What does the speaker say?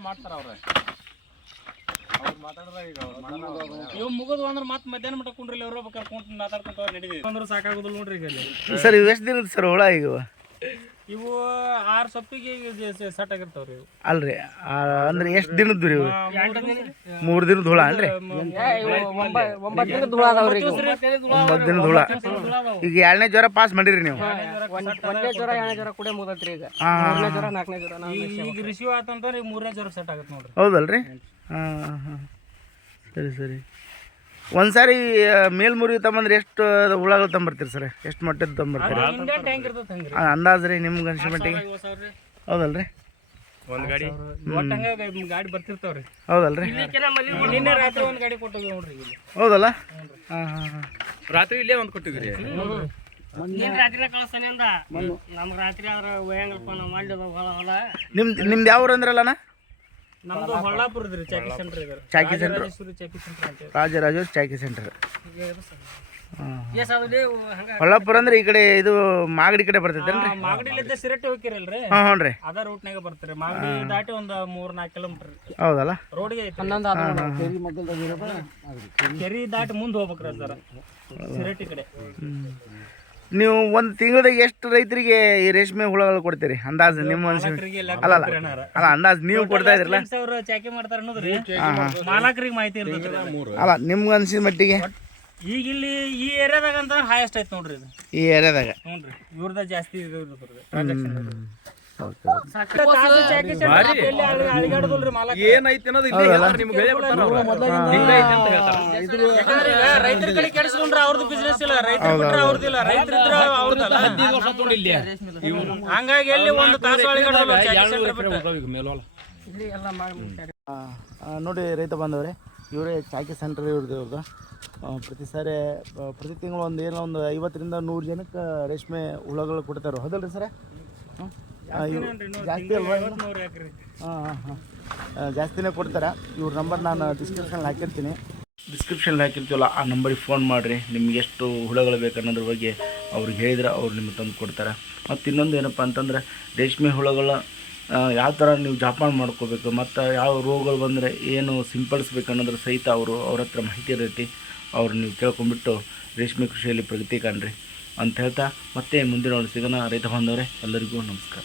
ಮಾಡ್ತಾರ ಅವ್ರೆ. ಅವ್ರು ಮಾತಾಡಿದ್ರೆ ಈಗ. ಇವ್ ಮುಗಿದು ಅಂದ್ರೆ ಮತ್ತೆ ಮಧ್ಯಾಹ್ನ ಮಟ್ಟ ಕುಂಡ್ರಿ ಅವ್ರು ಕರ್ಕೊಂತ ಮಾತಾಡ್ಕೊಂತ ನಡೀವಿ ಅಂದ್ರೆ ಸಾಕಾಗುದಿಲ್ಲ ನೋಡ್ರಿ ಈಗ ಅಲ್ಲಿ. ಸರ್ ಇವು ಎಷ್ಟು ದಿನದ ಸರ್ ಹುಳ ಈಗ? ಇವು? ಆರು ಸೊಪ್ಪಿಗೆ ಸೆಟ್ ಆಗಿರ್ತಾವ್ರಿ ಇವು. ಅಲ್ರಿ ಆ, ಅಂದ್ರೆ ಎಷ್ಟು ದಿನದ್ದು ರೀ ಮೂರ್ ದಿನ- ಮೂರು ದಿನದ ಹುಳ ಅಲ್ರಿ? ಒಂಬತ್ತು ದಿನದ ಹುಳ ಅದಾವ್ರಿ ಈಗ ಒಂಬತ್ತು ದಿನದ ಹುಳ. ಈಗ ಎರಡನೇ ಜ್ವರ ಪಾಸ್ ಮಾಡಿರಿ ನೀವು? ಒಂದೇ ಜ್ವರ ಎರಡನೇ ಜ್ವರ ಕೂಡ ಮುಗತ್ರಿ ಈಗ. ಮೂರನೇ ಜ್ವರ ನಾಲ್ಕನೇ ಜ್ವರ ನಾಲ್ಕನೇ ಈಗ ರಿಸೀವ್ ಆತಂದ್ರೆ ಈಗ ಮೂರನೇ ಜ್ವರ ಸೆಟ್ ಆಗತ್ತೆ ನೋಡ್ರಿ. ಹೌದಲ್ರಿ? ಹಾಂ ಹಾಂ. ಸರಿ ಸರಿ. ಒಂದು ಸಾರಿ ಮೇಲ್ಮುರಿ ತಗೊಂಬಂದ್ರೆ ಎಷ್ಟು ಹುಳಗಳು ತಂಬರ್ತೀರಿ ಸರ್? ಎಷ್ಟು ಮಟ್ಟ ತಂಬರ್ತೀರಿ ಇಂಡಿಯನ್ ಟ್ಯಾಂಕ್ ಇರ್ತೈತೆ ಹಂಗ್ರಿ. ಅಂದಾಜು ರೀ ನಿಮ್ಗೆ ಅನ್ಸಿ ಮಟ್ಟಿಗೆ ರೀ. ಹೌದಲ್ರಿ? ಒಂದು ಗಾಡಿ? ಗಾಡಿ ಬರ್ತಿರ್ತಾವ್ರಿ ಹೌದಲ್ರಿ? ನಿನ್ನೆ ರಾತ್ರಿ ಒಂದು ಗಾಡಿ ಕೊಟ್ಟೋಗಿ ನೋಡ್ರಿ ಹೌದಲ್ಲ? ಹಾಂ ಹಾಂ ಹಾಂ. ರಾತ್ರಿ ಇಲ್ಲೇ ಒಂದು ಕೊಟ್ಟಿದ್ರಿ ನೀನ್ ರಾತ್ರಿ ಕಳಿಸ್ತಾನೆ ಅಂದ. ನಮ್ಗೆ ರಾತ್ರಿ ಆದ್ರೆ ಒಯ್ಯಂಗಲ್ಪ ನಾವು ಮಾಡಿದ ಹೊಲ ಹೊಲ. ನಿಮ್ದು ನಿಮ್ದು ಯಾವ ಊರು ಅಂದ್ರಲ್ಲಣ್ಣ ನಮ್ದು ಹೊಳ್ಳಾಪುರದ್ರಿ ಚಾಕಿ ಸೆಂಟರ್ ಇದೆ. ಚಾಕಿ center. ರಾಜರಾಜೇಶ್ವರಿ ಚಾಕಿ ಸೆಂಟರ್ ಅಂತ ಹೇಳಿ. ರಾಜರಾಜೇಶ್ ಚಾಕಿ ಸೆಂಟರ್. ಹಾಂ ಎಸ್ ಅದು ಹಂಗ ಹೊಳ್ಳಾಪುರ ಅಂದ್ರೆ ಈ ಕಡೆ ಇದು ಮಾಗಡಿ ಕಡೆ ಬರ್ತೈತೇನ್ರಿ ಆ, ಮಾಗಡಿಲಿದ್ದ ಸಿರಟ್ಟಿ ಹೋಗಿರಲ್ರಿ ಹಾಂ ಹ್ಞೂ ರೀ. ಅದ ರೂಟ್ನಾಗ ಬರ್ತೀರಿ ಮಾಗಡಿ ದಾಟಿ ಒಂದ್ ಮೂರ್ ನಾಲ್ಕು ಕಿಲೋಮೀಟರ್ ಹೌದಲ್ಲ ರೋಡ್ಗೆ ಐತಿ ಕೆರಿ ದಾಟಿ ಮುಂದೆ ಹೋಗ್ಬೇಕ್ರಿ ಸರ್. ಸಿರಟ್ಟಿ ಕಡೆ. ನೀವು ಒಂದು ತಿಂಗಳದಾಗ ಎಷ್ಟು ರೈತರಿಗೆ ಈ ರೇಷ್ಮೆ ಹುಳಗಳು ಕೊಡ್ತೀರಿ? ಅಂದಾಜು ನಿಮ್ಮ ಅಲ್ಲ ಅಲ್ಲ. ಅಲ್ಲ ಅಂದಾಜು ನೀವು ಕೊಡ್ತಾ ಇದ್ರಲ್ಲ ಮಾಲಕರಿಗೆ ಮಾಹಿತಿ ಅಲ್ಲ ನಿಮ್ಗೆ ಅನ್ಸಿದ ಮಟ್ಟಿಗೆ? ಈಗ ಇಲ್ಲಿ ಈ ಏರಿಯಾದಾಗ ಅಂತ ಹೈಯೆಸ್ಟ್ ಐತೆ ನೋಡ್ರಿ ಇದು. ಈ ಏರಿಯಾದಾಗ? ನೋಡ್ರಿ ಇವ್ರದ ಜಾಸ್ತಿ ಏನೈತಿ ಅನ್ನೋದು ಇಲ್ಲೇ ಹೇಳ್ತಾರೆ ನಿಮ್ಗೆ ಹೇಳೇ ಬಿಡ್ತಾರ ಅವ್ರು. ಹಿಂಗೆ ಅಂತ ಹೇಳ್ತಾರೆ. ಯಾಕಂದ್ರೆ ಈಗ ರೈತರ ಕಡೆ ಕೆಡಿಸ್ಕೊಂಡ್ರೆ ಅವ್ರದ್ದು ಬಿಸ್ನೆಸ್ ಇಲ್ಲ ರೈತರು ಬಿಟ್ರೆ ಅವ್ರದ್ದಿಲ್ಲ ರೈತರ ಇದ್ರೆ ಅವ್ರದ್ದಲ್ಲ ಹಂಗಾಗಿ ಎಲ್ಲಿ ಒಂದು ತಾಸು ನೋಡಿ ರೈತ ಬಾಂಧವರೇ ಇವರೇ ಚಾಕಿ ಸೆಂಟರ್ ಇವ್ರದ್ದು ಇವ್ರದ್ದು ಆ, ಪ್ರತಿ ಸಾರಿ ಆ, ಪ್ರತಿ ತಿಂಗಳು ಒಂದು ಏನೋ ಒಂದು ಐವತ್ತರಿಂದ ನೂರು ಜನಕ್ಕೆ ರೇಷ್ಮೆ ಹುಳಗಳು ಕೊಡ್ತಾರೆ. ಹೌದಲ್ರಿ ಸರ? ಜಾಸ್ತಿ ಅಲ್ವಾ. ಹಾಂ ಹಾಂ ಹಾಂ. ಜಾಸ್ತಿನೇ ಕೊಡ್ತಾರೆ? ಇವ್ರ ನಂಬರ್ ನಾನು ಡಿಸ್ಕ್ರಿಪ್ಷನ್ ಹಾಕಿರ್ತೀನಿ. ಡಿಸ್ಕ್ರಿಪ್ಷನ್ ಹಾಕಿರ್ತೀವಲ್ಲ ಆ ನಂಬರಿಗೆ ಫೋನ್ ಮಾಡಿರಿ. ನಿಮ್ಗೆ ಎಷ್ಟು ಹುಳಗಳು ಬೇಕನ್ನೋದ್ರ ಬಗ್ಗೆ ಅವ್ರಿಗೆ ಹೇಳಿದ್ರೆ ಅವ್ರು ನಿಮ್ಗೆ ತಂದು ಕೊಡ್ತಾರೆ. ಮತ್ತು ಇನ್ನೊಂದು ಏನಪ್ಪ ಅಂತಂದ್ರೆ ರೇಷ್ಮೆ ಹುಳಗಳ ಯಾವ ಥರ ನೀವು ಜಾಪಾನ್ ಮಾಡ್ಕೋಬೇಕು ಮತ್ತು ಯಾವ ರೋಗಗಳು ಬಂದರೆ ಏನು ಸಿಂಪಡಿಸ್ಬೇಕು ಅನ್ನೋದ್ರ ಸಹಿತ ಅವರು ಅವ್ರ ಹತ್ರ ಮಾಹಿತಿ ಇರೈತಿ. ಅವ್ರು ನೀವು ಕೇಳ್ಕೊಂಬಿಟ್ಟು ರೇಷ್ಮೆ ಕೃಷಿಯಲ್ಲಿ ಪ್ರಗತಿ ಕಾಣ್ರಿ ಅಂತ ಹೇಳ್ತಾ ಮತ್ತೆ ಮುಂದಿನ ಒಂದು ಸಿಗೋಣ. ರೈತ ಬಾಂಧವರೇ ಎಲ್ಲರಿಗೂ ನಮಸ್ಕಾರ.